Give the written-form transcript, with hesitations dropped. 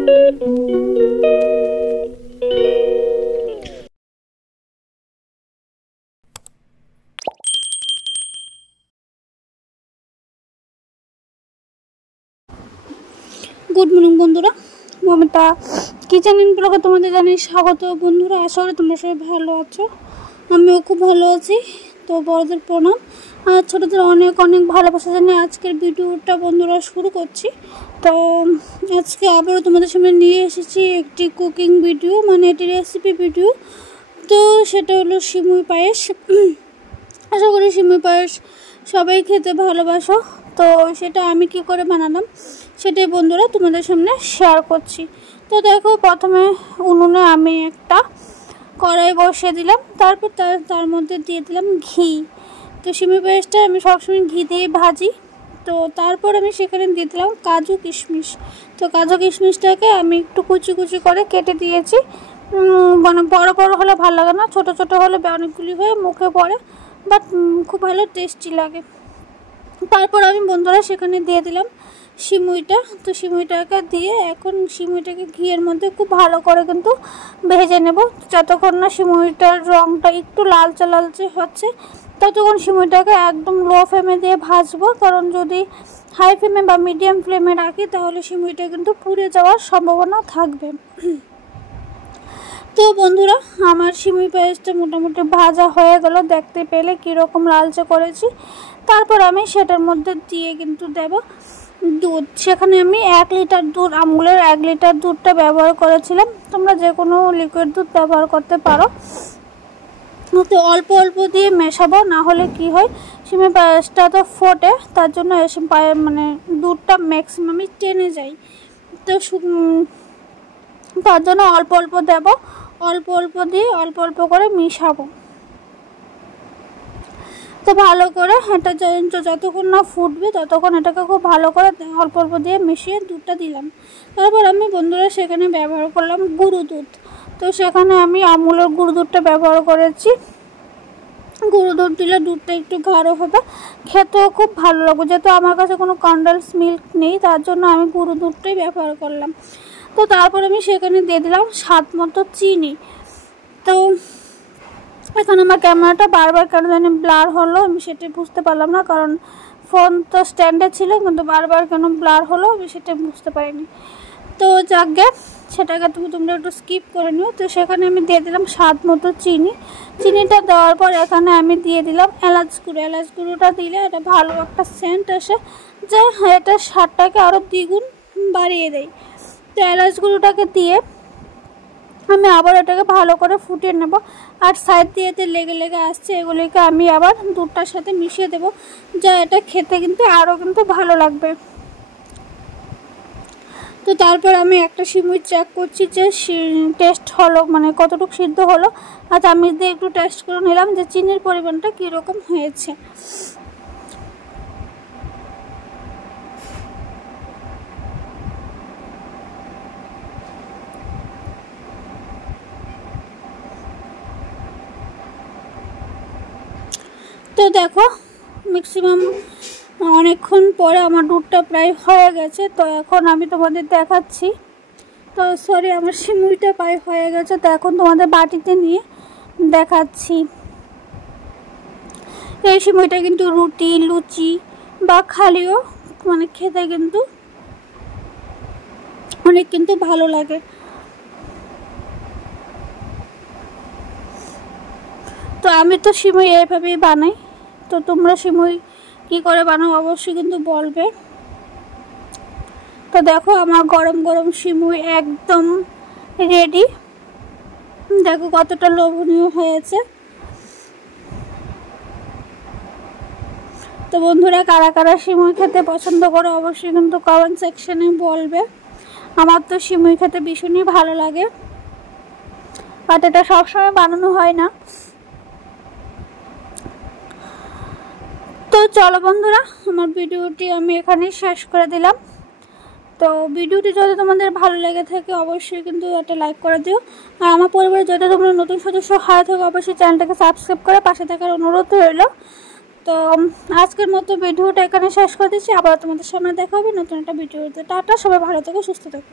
Good morning বন্ধুরা, Mamata kitchen and ব্লগে তোমাদের জানাই স্বাগত। বন্ধুরা, আশা করি তোমরা সবাই ভালো আছো, আমিও খুব ভালো আছি। তো বড়দের প্রণাম আর ছোটদের অনেক অনেক ভালোবাসা জানিয়ে আজকের ভিডিওটা বন্ধুরা শুরু করছি। তো আজকে আবারও তোমাদের সামনে নিয়ে এসেছি একটি কুকিং ভিডিও, মানে একটি রেসিপি ভিডিও। তো সেটা হলো সিমুই পায়েস। আশা করি সিমুই পায়েস সবাই খেতে ভালোবাসো। তো সেটা আমি কি করে বানালাম সেটাই বন্ধুরা তোমাদের সামনে শেয়ার করছি। তো দেখো, প্রথমে উনুনে আমি একটা কড়াই বসিয়ে দিলাম, তারপর তার মধ্যে দিয়ে দিলাম ঘি। তো সিমুই পায়েসটা আমি সবসময় ঘি দিয়ে ভাজি। তো তারপর আমি সেখানে দিয়ে দিলাম কাজু কিশমিশ। তো কাজু কিশমিশটাকে আমি একটু কুচি কুচি করে কেটে দিয়েছি। মানে বড় বড় হলে ভালো লাগে না, ছোট ছোট হলে অনেকগুলি হয়ে মুখে পড়ে, বাট খুব ভালো টেস্টি লাগে। তারপর আমি বন্ধুরা সেখানে দিয়ে দিলাম সিমুইটা। তো সিমুইটাকে দিয়ে এখন সিমুইটাকে ঘিয়ের মধ্যে খুব ভালো করে কিন্তু ভেজে নেব। যতক্ষণ না সিমুইটার রঙটা একটু লালচে লালচে হচ্ছে ততক্ষণ সিমুইটাকে একদম লো ফ্লেমে দিয়ে ভাজবো, কারণ যদি হাই ফ্লেমে বা মিডিয়াম ফ্লেমে রাখি তাহলে সিমুইটা কিন্তু পুড়ে যাওয়ার সম্ভাবনা থাকবে। তো বন্ধুরা, আমার সিমুই পায়েসটা মোটামুটি ভাজা হয়ে গেল, দেখতে পেলে কীরকম লালচে করেছি। তারপর আমি সেটার মধ্যে দিয়ে কিন্তু দেব দুধ। সেখানে আমি 1 লিটার দুধ, আমুলের 1 লিটার দুধটা ব্যবহার করেছিলাম। তোমরা যে কোনো লিকুইড দুধ ব্যবহার করতে পারো। তো অল্প অল্প দিয়ে মেশাবো, না হলে কি হয় সিমুই পায়েসটা তো ফোটে, তার জন্য মানে দুধটা ম্যাক্সিমামই টেনে যায়। তো তার জন্য অল্প অল্প দেব, অল্প অল্প দিয়ে অল্প অল্প করে মিশাবো। তো ভালো করে এটা যতক্ষণ না ফুটবে ততক্ষণ এটাকে খুব ভালো করে অল্প অল্প দিয়ে মিশিয়ে দুধটা দিলাম। তারপর আমি বন্ধুরা সেখানে ব্যবহার করলাম গুঁড়ো দুধ। তো সেখানে আমি আমুলের গুঁড়ো দুধটা ব্যবহার করেছি। গুঁড়ো দুধ দিলে দুধটা একটু গাঢ় হবে, খেতেও খুব ভালো লাগবে। যেহেতু আমার কাছে কোনো কনডেন্স মিল্ক নেই, তার জন্য আমি গুঁড়ো দুধটাই ব্যবহার করলাম। তো তারপর আমি সেখানে দিয়ে দিলাম স্বাদ মতো চিনি। তো এখন আমার ক্যামেরাটা বারবার কেন জানি ব্লার হলো, আমি সেটাই বুঝতে পারলাম না, কারণ ফোন তো স্ট্যান্ডে ছিল, কিন্তু বারবার কেন ব্লার হলো আমি সেটা বুঝতে পারিনি। তো যাকে সেটাকে তোমরা একটু স্কিপ করে নিও। তো সেখানে আমি দিয়ে দিলাম স্বাদ মতো চিনি। চিনিটা দেওয়ার পর এখানে আমি দিয়ে দিলাম এলাচ গুঁড়ো। এলাচ গুঁড়োটা দিলে এটা ভালো একটা সেন্ট আসে, যা এটা স্বাদটাকে আরও দ্বিগুণ বাড়িয়ে দেয়। তো এলাচ গুঁড়োটাকে দিয়ে আমি আবার এটাকে ভালো করে ফুটিয়ে নেব। আর সাইড দিয়ে লেগে লেগে আসছে, এগুলিকে আমি আবার দুধটার সাথে মিশিয়ে দেব, যা এটা খেতে কিন্তু আরও কিন্তু ভালো লাগবে। তো তারপর আমি একটা সিমুই চেক করছি যে টেস্ট হলো, মানে কতটুকু সিদ্ধ হলো। আর চামচ দিয়ে একটু টেস্ট করে নিলাম যে চিনির পরিমাণটা কীরকম হয়েছে। তো দেখো, ম্যাক্সিমাম অনেকক্ষণ পরে আমার দুধটা প্রায় হয়ে গেছে। তো এখন আমি তোমাদের দেখাচ্ছি। তো সরি, আমার সিমুইটা প্রায় হয়ে গেছে। তো এখন তোমাদের বাটিতে নিয়ে দেখাচ্ছি। এই সিমুইটা কিন্তু রুটি, লুচি বা খালিও মানে খেতে কিন্তু অনেক কিন্তু ভালো লাগে। তো আমি তো সিমুই এইভাবেই বানাই। তো তোমরা সিমুই কী করে বানাও অবশ্যই কিন্তু বলবে। তো দেখো, আমার গরম গরম সিমুই একদম রেডি। দেখো কতটা লোভনীয় হয়েছে। তো বন্ধুরা, কারা কারা সিমুই খেতে পছন্দ করো অবশ্যই কিন্তু কমেন্ট সেকশনে বলবে। আমার তো সিমুই খেতে ভীষণই ভালো লাগে, বাট এটা সবসময় বানানো হয় না। তো চলো বন্ধুরা, আমার ভিডিওটি আমি এখানে শেষ করে দিলাম। তো ভিডিওটি যদি তোমাদের ভালো লেগে থাকে অবশ্যই কিন্তু একটা লাইক করে দিও। আর আমার পরিবারে যদি তোমরা নতুন সদস্য হয়ে থাকো অবশ্যই চ্যানেলটাকে সাবস্ক্রাইব করে পাশে থাকার অনুরোধ রইল। তো আজকের মতো ভিডিওটা এখানে শেষ করে দিচ্ছি। আবার তোমাদের সামনে দেখা হবে নতুন একটা ভিডিওতে। টাটা, সবাই ভালো থেকো, সুস্থ থেকো।